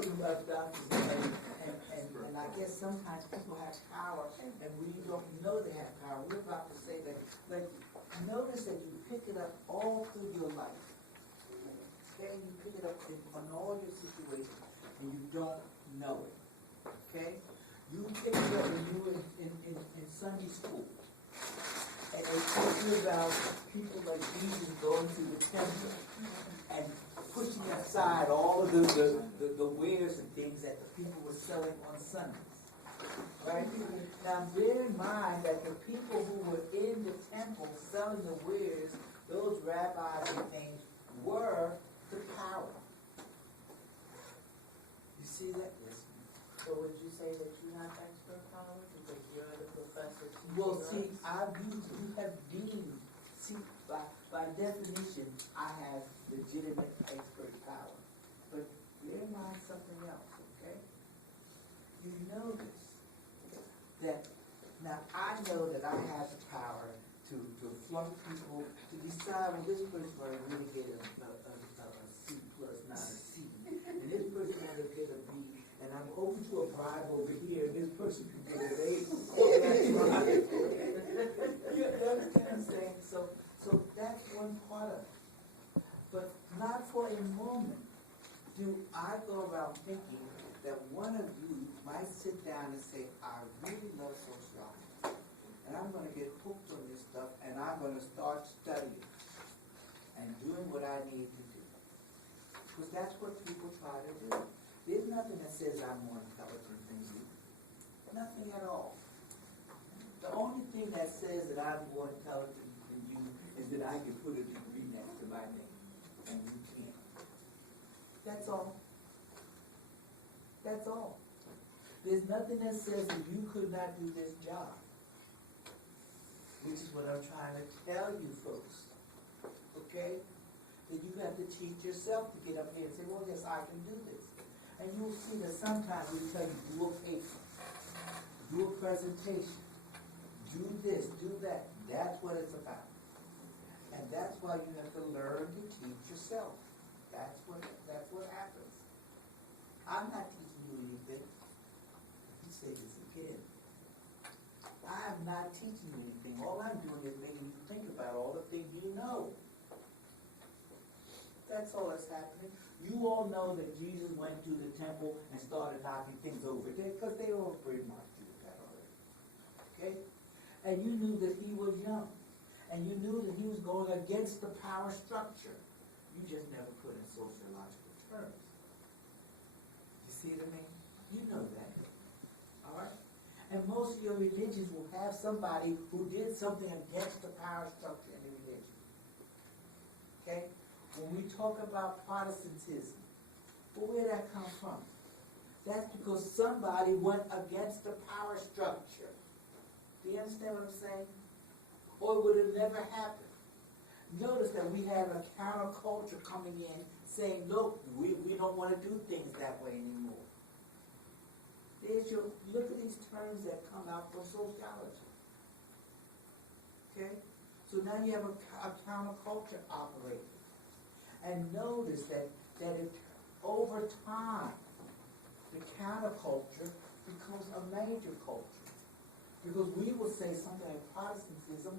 talking about doctors, and I guess sometimes people have power, and we don't know they have power. We're about to say that, like, notice that you pick it up all through your life. Okay, you pick it up on all your situations, and you don't know it. Okay, you pick it up when you were in Sunday school, and they talk you about people like Jesus going to the temple and pushing aside all of the wares and things that the people were selling on Sundays. Right? Now bear in mind that the people who were in the temple selling the wares, those rabbis and things, were the power. You see that? Yes. So would you say that you're not expert power because you're the professor? Well, see, you have deemed, see, by definition, I have legitimate expert power. But bear in mind something else, okay? You notice that, now I know that I have the power to flunk people, to decide, well, this person will really get a C plus, not a C. And this person will get a B. And I'm open to a bribe over here, and this person can get an A. You understand what I'm saying? So that's one part of it. But not for a moment do I go around thinking that one of you might sit down and say, I really love sociology, and I'm going to get hooked on this stuff, and I'm going to start studying and doing what I need to do. Because that's what people try to do. There's nothing that says I'm more intelligent than you. Nothing at all. The only thing that says that I'm more intelligent than you is that I can put a degree next to my name, and you can't. That's all. That's all. There's nothing that says that you could not do this job. Which is what I'm trying to tell you folks. Okay? That you have to teach yourself to get up here and say, well, yes, I can do this. And you'll see that sometimes we tell you, do a paper, do a presentation, do this, do that. That's what it's about. And that's why you have to learn to teach yourself. That's what happens. I'm not teaching you anything. Let me say this again. I'm not teaching you anything. All I'm doing is making you think about all the things you know. That's all that's happening. You all know that Jesus went to the temple and started knocking things over there because they all pretty much did that already. Okay? And you knew that he was young. And you knew that he was going against the power structure. You just never put in sociological terms. You see what I mean? You know that. All right? And most of your religions will have somebody who did something against the power structure in the religion. Okay? When we talk about Protestantism, well, where did that come from? That's because somebody went against the power structure. Do you understand what I'm saying? Or it would have never happened. Notice that we have a counterculture coming in saying, look, we don't want to do things that way anymore. Look at these terms that come out from sociology. Okay? So now you have a counterculture operating. And notice that over time, the counterculture becomes a major culture. Because we will say something like Protestantism,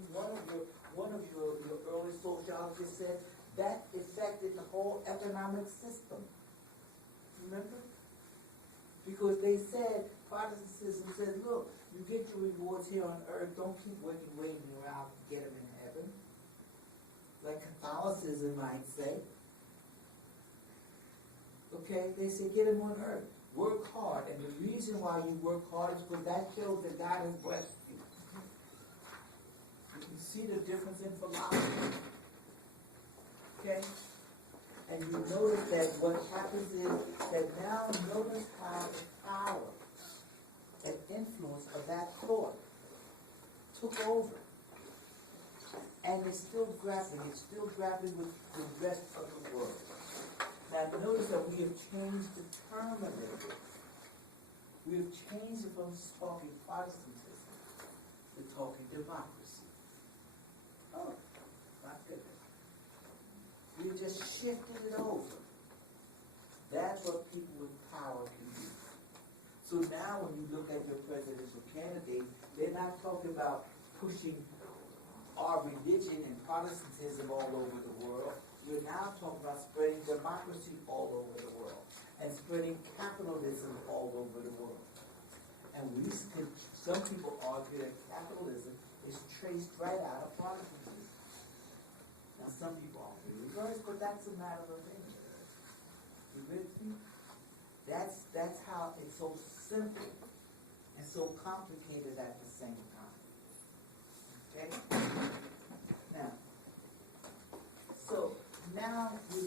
one of your early sociologists said, that affected the whole economic system. Remember? Because they said, Protestantism said, look, you get your rewards here on earth, don't keep waiting around to get them in heaven. Like Catholicism might say. Okay, they say get them on earth. Work hard, and the reason why you work hard is because that shows that God has blessed you. You can see the difference in philosophy. Okay? And you notice that what happens is that now notice how the power and influence of that thought took over. And it's still grappling with the rest of the world. Now notice that we have changed the term a little bit. We have changed it from talking Protestantism to talking democracy. Oh, my goodness. We just shifted it over. That's what people with power So now when you look at your presidential candidate, they're not talking about pushing our religion and Protestantism all over the world. You're now talking about spreading democracy all over the world and spreading capitalism all over the world. And some people argue that capitalism is traced right out of Protestantism. Now some people argue reverse, but that's a matter of opinion. You with me? That's how it's so simple and so complicated at the same time. Okay? Now we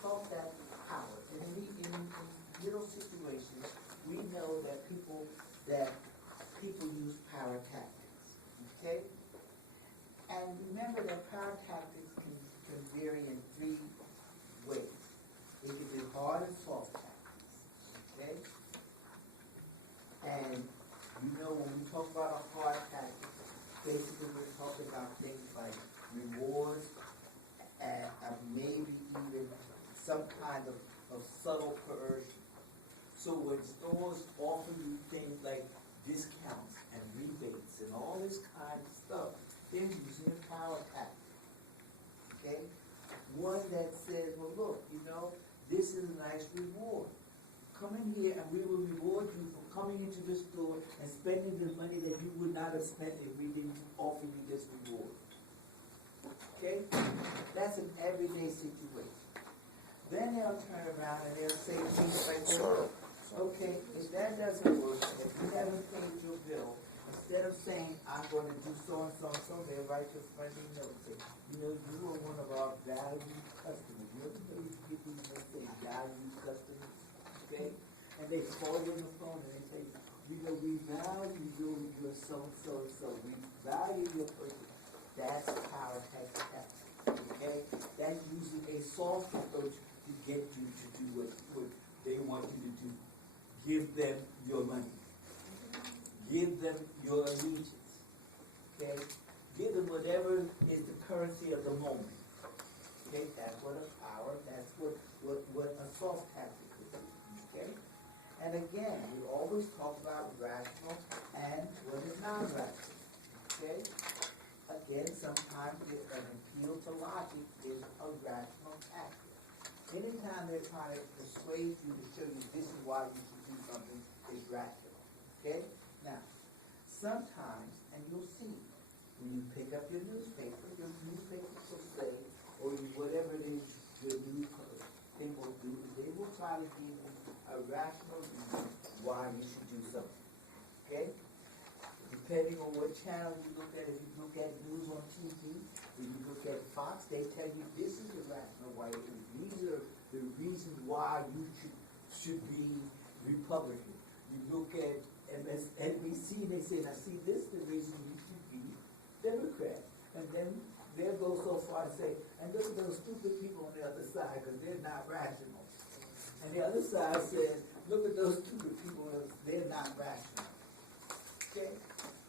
talk that power. And in little situations, we know that people use power tactics. Okay? And remember that power tactics can vary in three ways. It can be hard and soft tactics. Okay? And you know when we talk about a hard tactic, basically we're talking about things like rewards and maybe even some kind of subtle coercion. So when stores offer you things like discounts and rebates and all this kind of stuff, they're using a power tactic. Okay? One that says, well look, this is a nice reward. Come in here and we will reward you for coming into the store and spending the money that you would not have spent if we didn't offer you this reward. Okay? That's an everyday situation. Then they'll turn around and they'll say things like, okay, if that doesn't work, if you haven't paid your bill, instead of saying, I'm going to do so and so and so, they write your friendly note. Say, you are one of our valued customers. You ever get these notes saying valued customers? Okay? And they call you on the phone and they say, we value your so-and-so and so. We value your person. That's power tactic. Okay? That's using a soft approach to get you to do what they want you to do. Give them your money. Give them your allegiance. Okay? Give them whatever is the currency of the moment. Okay? That's what a power, that's what a soft tactic is. Okay? And again, we always talk about rational and what is non-rational. Okay? Again, sometimes an appeal to logic is a rational tactic. Anytime they're trying to persuade you to show you this is why you should do something is rational. Okay? Now, sometimes, and you'll see, when you pick up your newspaper will say, or whatever it is your news thing will do, they will try to give you a rational reason why you should do something. Okay? Depending on what channel you look at, if you look at news on TV, if you look at Fox, they tell you this is the rational way. These are the reasons why you should be Republican. You look at NBC, they say, now see, this is the reason you should be Democrat. And then they'll go so far to say, and look at those stupid people on the other side, because they're not rational. And the other side says, look at those stupid people, they're not rational. Okay?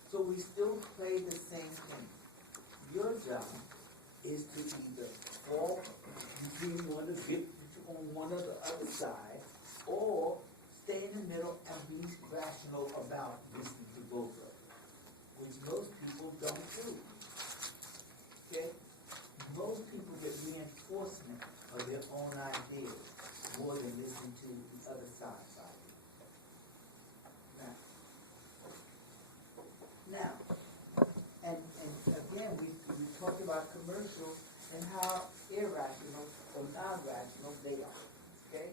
So we still play the same thing. Your job is to either fall between one of it on one or the other side, or stay in the middle and be rational about listening to both of them, which most people don't do. Okay? Most people get reinforcement of their own ideas more than listening to the other side's ideas. Now, and again, we talked about commercials and how irrational or non-rational they are. Okay?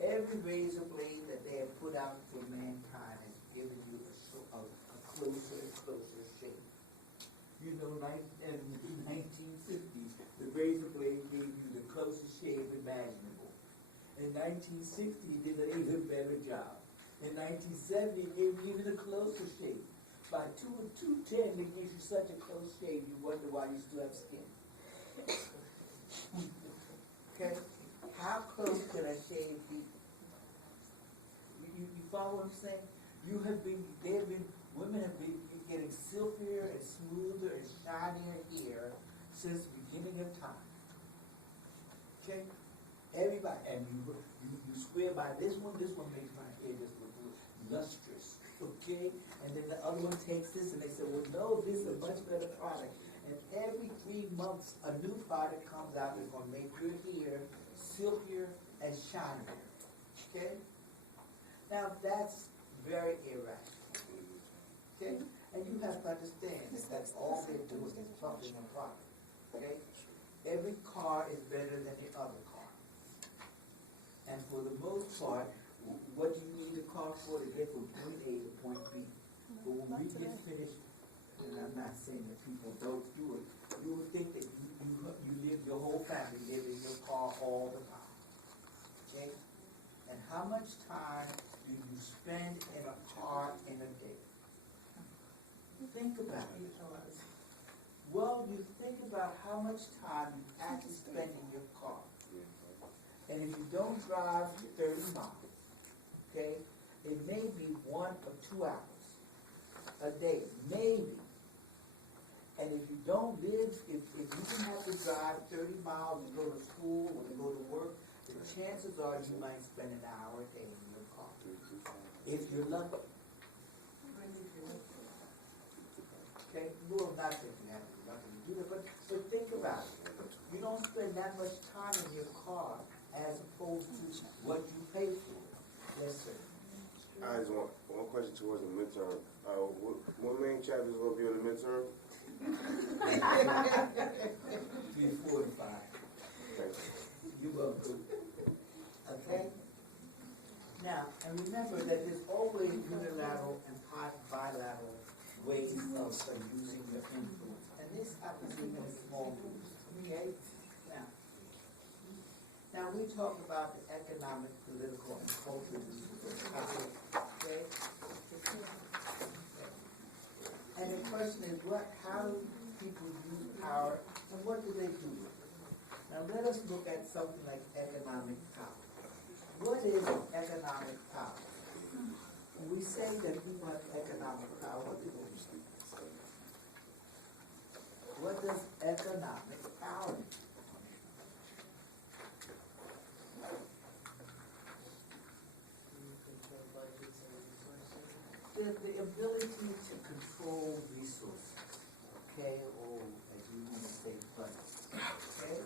Every razor blade that they have put out for mankind has given you a closer and closer shape. In the 1950s, the razor blade gave you the closest shave imaginable. In 1960, it did an even better job. In 1970, it gave you even a closer shave. By 210, they give you such a close shave, you wonder why you still have skin. Okay? How close can a shave be? You follow what I'm saying? Women have been getting silkier and smoother and shinier hair since the beginning of time. Okay? Everybody, and you swear by this one makes my hair just look good. lustrous, okay? And then the other one takes this and they say, well, no, this is a much better product. And every 3 months, a new product comes out that's gonna make your hair silkier and shinier, okay? Now, that's very irrational, okay? And you have to understand that that's all they're doing is pumping a product, okay? Every car is better than the other car. And for the most part, what do you need a car for to get from point A to point B? But when we get finished, and I'm not saying that people don't do it, you would think that you live, your whole family live in your car all the time, okay? And how much time do you spend in a car in a day? Think about it. Well, you think about how much time you actually spend in your car. And if you don't drive 30 miles, okay, it may be 1 or 2 hours a day, maybe. And if you don't live, if you can have to drive 30 miles to go to school or to go to work, the chances are you might spend an hour a day in your car. If you're lucky. Okay, you will not think you have to be lucky to do that, but think about it. You don't spend that much time in your car as opposed to what you pay for. Yes, sir. I just want one question towards the midterm. What main chapter is going to be on the midterm? 345. Thank you. You go good. Okay? Now, and remember that there's always unilateral and bilateral ways of using your influence. And this happens even in small groups. Okay? Now we talk about the economic, political, and cultural topic. Okay? And the question is, how do people use power, and what do they do with it? Now let us look at something like economic power. What is economic power? When we say that people have economic power, what do we mean? What does economic power mean? The ability to control resources, okay, or as you want to say, budget, okay?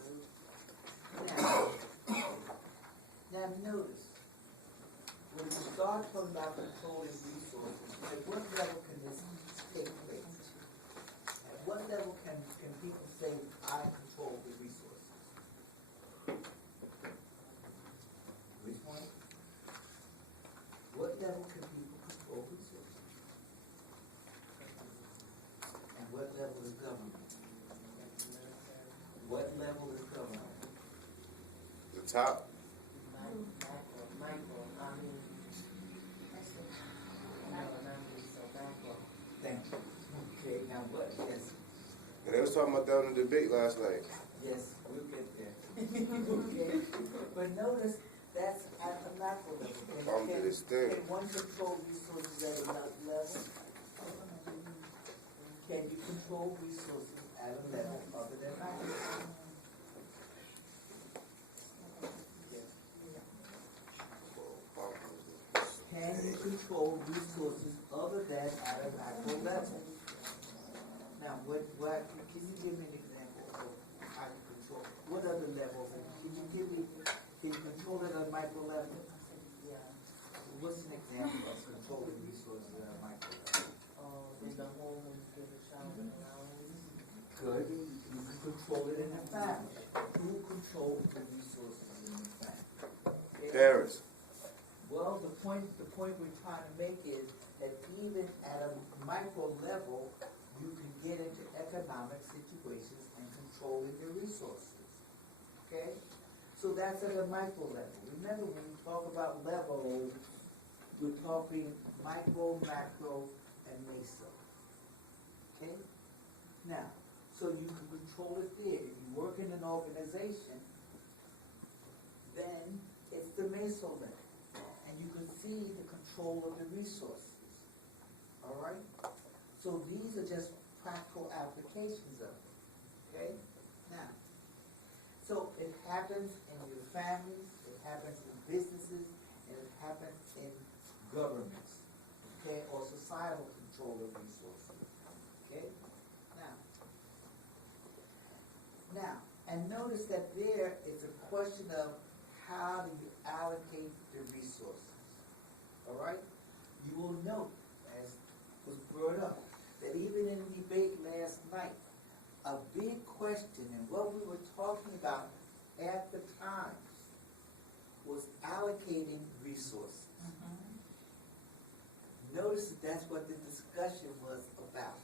Now notice, when you start talking about controlling resources, at what level can this take place? At what level can people say, I control the resources? Which one? What level can people control resources? And what level is government? What level is government? The top. Thank you. Okay, now what? Yes. And they was talking about that in the debate last night. Yes, we'll get there. Okay. But notice that's at the macro level. I'm to this thing. Can one control resources at a level? Can you control resources at a level other than macro? Can you control resources other than at a macro level? Now, can you give me an example of how you control? What other levels? Can you control it at a micro level? What's an example of controlling resources at a micro level? In the home when you give a child an allowance. Good. You can control it in the family. Who controls the resources in the family? Okay? Parents. Well, the point we're trying to make is that even at a micro level, you can get into economic situations and controlling your resources. Okay? So that's at a micro level. Remember, when you talk about levels, we're talking micro, macro, and meso. Okay? Now, so you can control it there. If you work in an organization, then it's the meso level. And you can see the control of the resources. All right? So these are just practical applications of it. Okay? Now, so it happens in your families, it happens in businesses, and it happens in governments. okay, or societal control of resources, okay? Now, and notice that there is a question of how do you allocate the resources, all right? You will note, as was brought up, that even in the debate last night, a big question and what we were talking about at the time was allocating resources. Notice that that's what the discussion was about.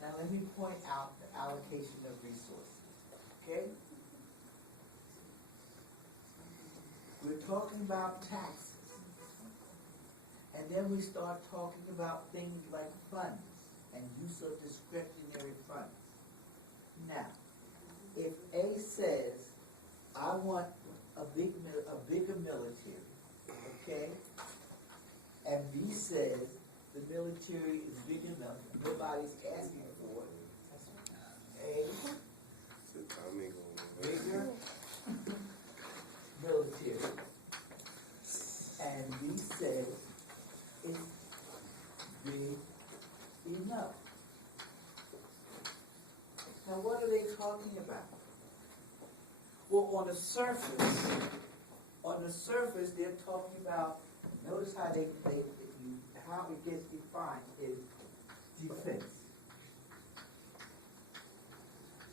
Now let me point out the allocation of resources, okay? We're talking about taxes. And then we start talking about things like funds and use of discretionary funds. Now, if A says, I want a bigger military, okay? And B says, the military is big enough, nobody's asking for it. A, bigger military. And B says, it's big enough. Now what are they talking about? Well, on the surface, they're talking about, notice how how it gets defined is defense.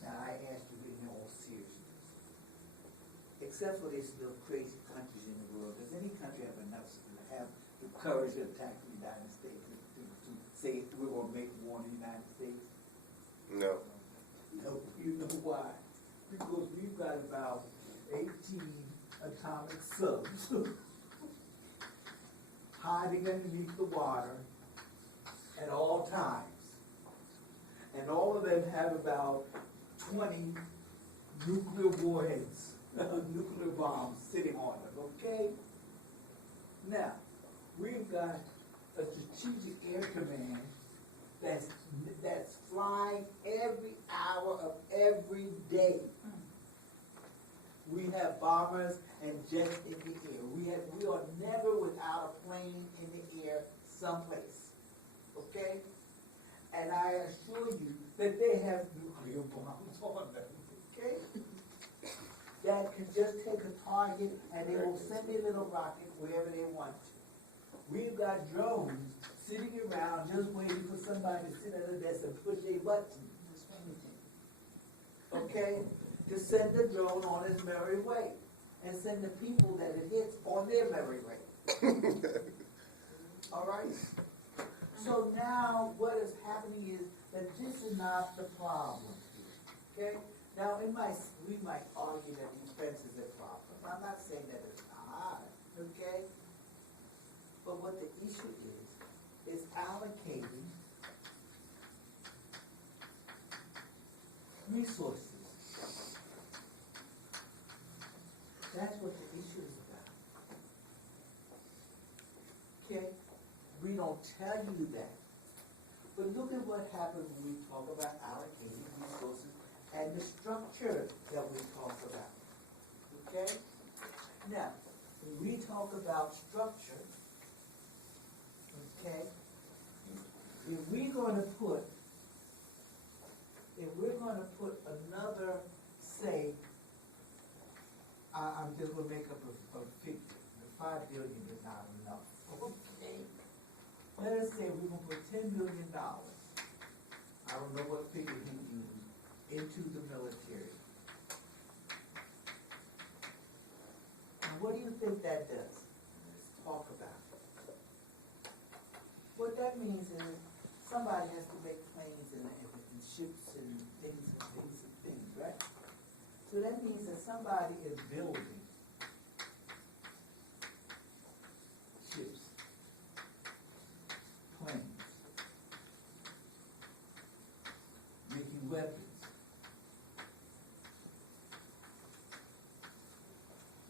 Now I ask you in all seriousness, except for these little crazy countries in the world, does any country have enough to have the courage to attack the United States to say we're going to make war in the United States? No. No, you know why? Because we've got about 18 atomic subs hiding underneath the water at all times. And all of them have about 20 nuclear warheads, nuclear bombs sitting on them, okay? Now, we've got a strategic air command that's flying every hour of every day. We have bombers and jets in the air. We are never without a plane in the air someplace. Okay? And I assure you that they have nuclear bombs on them. Okay? That can just take a target and they will send a little rocket wherever they want to. We've got drones sitting around just waiting for somebody to sit at a desk and push a button. Okay? To send the drone on its merry way. And send the people that it hits on their merry way. Alright? So now what is happening is that this is not the problem. Okay? Now we might argue that defense is a problem. I'm not saying that it's not. Okay? But what the issue is allocating resources. That's what the issue is about. Okay? We don't tell you that. But look at what happens when we talk about allocating resources and the structure that we talk about. Okay? Now, when we talk about structure, okay, if we're going to put another, say, I'm just going to make up a figure. The 5 billion is not enough. Okay. Let us say we're going to put $10 billion. I don't know what figure he used into the military. And what do you think that does? Let's talk about it. What that means is somebody has to make planes and ships and things, right? So that means that somebody is building ships, planes, making weapons.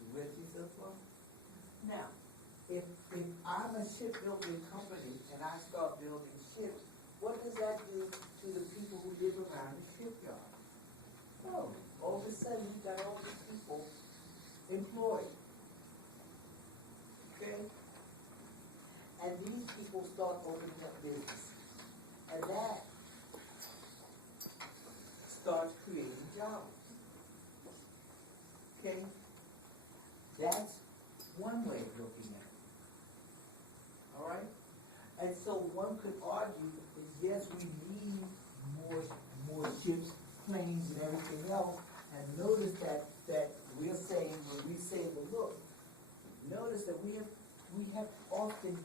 You with me so far? Now, if I'm a shipbuilding company and I start building ships, what does that do to the people who live around the shipyard? No. All of a sudden, you've got all these people employed. Okay? And these people start Okay? That's one way of looking at it. All right? And so one could argue is yes, we need more ships, planes, and everything else. And notice that we're saying, when we say, well, look, notice that we have often,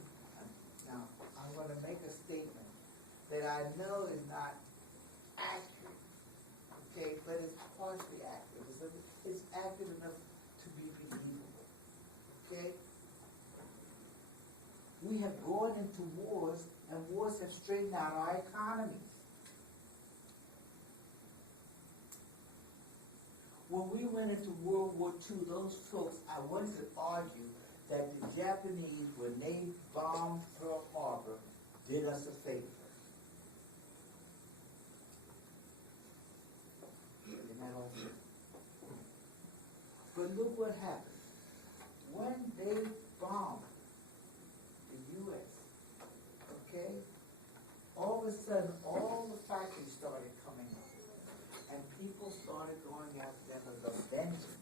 now, I'm gonna make a statement that I know is not accurate, okay, but it's partially accurate. It's accurate enough to be believable, okay? We have gone into wars, and wars have straightened out our economies. When we went into World War II, those folks, I once could argue that the Japanese, when they bombed Pearl Harbor, did us a favor. Isn't that all? But look what happened. When they bombed the U.S., okay, all of a sudden, all the factories started coming up. And people started going after them as a vengeance.